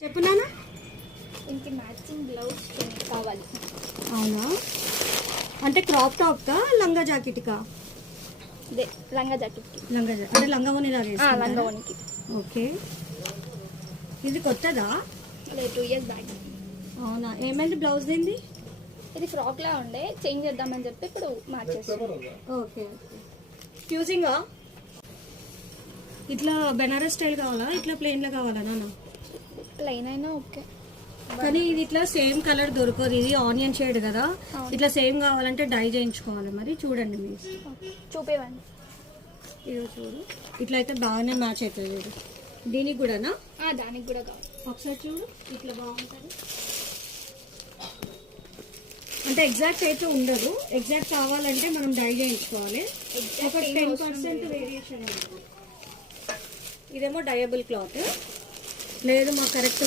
చెప్పు నాన్న. ఇంక మ్యాచింగ్ బ్లౌజ్ కావాలి. అవునా, అంటే క్రాప్ టాప్కా లంగా జాకెట్కా? ఇదే లంగా జాకెట్కి. అంటే లంగా ఓని లాగా లంగా ఓనికి. ఓకే, ఇది కొత్తదా? అదే 2 years బ్యాక్. అవునా, ఏమైంది బ్లౌజ్ దీంది? ఇది ఫ్రాక్ లా ఉండే, చేంజ్ చేద్దామని చెప్పి ఇప్పుడు మార్చేస్తాం. Okay okay. ఫ్యూజింగా ఇట్లా బెనారస్ స్టైల్ కావాలా, ఇట్లా ప్లెయిన్లో కావాలా నాన్న? ప్లెయిన్ అయినా ఓకే, కానీ ఇది ఇట్లా సేమ్ కలర్ దొరకదు, ఇది ఆనియన్ షేడ్ కదా. ఇట్లా సేమ్ కావాలంటే డై చేయించుకోవాలి. మరి చూడండి మీరు, చూపేవండి. ఇది చూడు, ఇట్లా అయితే బాగానే మ్యాచ్ అవుతుంది. చూడు, దీనికి కూడానా? దానికి కూడా కావాలి. ఒకసారి చూడు, ఇట్లా బాగుంటుంది. అంటే ఎగ్జాక్ట్ అయితే ఉండదు, ఎగ్జాక్ట్ కావాలంటే మనం డై చేయించుకోవాలి. ఒక 10% వేరియేషన్ ఉంటుంది. ఇదేమో డయబుల్ క్లాత్, లేదు మాకు కరెక్ట్